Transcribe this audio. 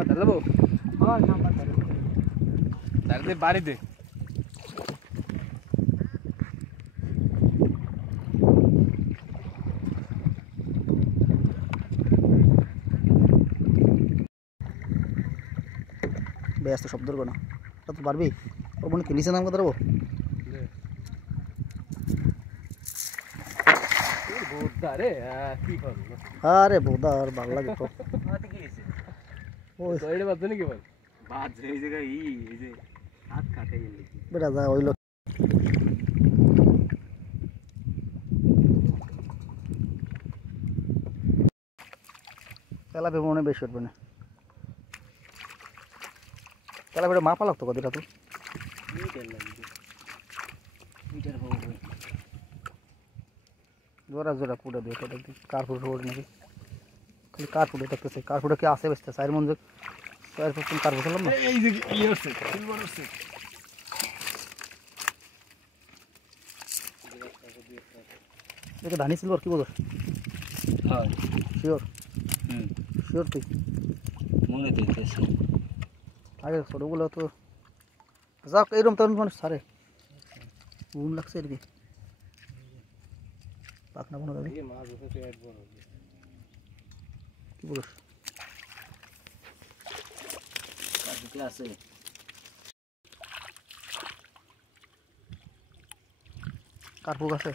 নাম্বার ধরে দেবো নাম্বার ধরে বাড়িতে ব্যস্ত শব্দ করবো না তো পারবি ওর মনে কি নিচে নাম কথা দেবো আরে বোধা আর ভালো লাগে তো বেটা যা ওই লোক তেলাপি মনে বেশি উঠবে না তেলাপিটা মাপা লাগতো কতটা তো জোড়া জোড়া পুড়ে দিয়ে কার ফুটে ওঠে নাকি খালি কার ফুটে থাকতেছে কার ফুটে কি আসে বেসতে চার মন চার ফুট কার ফুটলাম না এই যে ইয়ে হচ্ছে সিলভার হচ্ছে দেখে ধানি সিলভার কি বলো হ্যাঁ শিওর শিওর তুই মনে দিতেছে আগে ছোটোগুলো তো যাক এইরকম তখন মানুষ সারে ঘুম লাগছে আর কি পাকনা কোনো যাবে কি বলিস আছে কার ফুক আছে